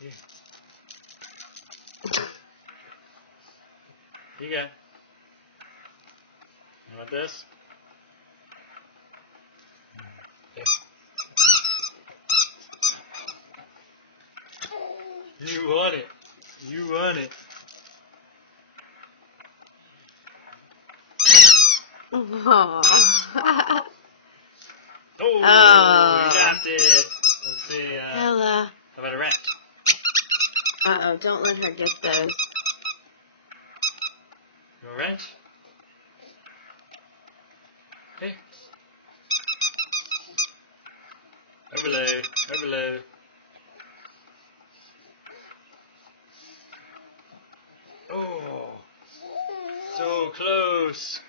Here. Here you go. You want this? You want it. You want it. Oh. Oh, you got it. Let's see. Ella. How about a wrench? Uh-oh, don't let her get those. You want a wrench? Hey. Overload. Overload. Oh. So close.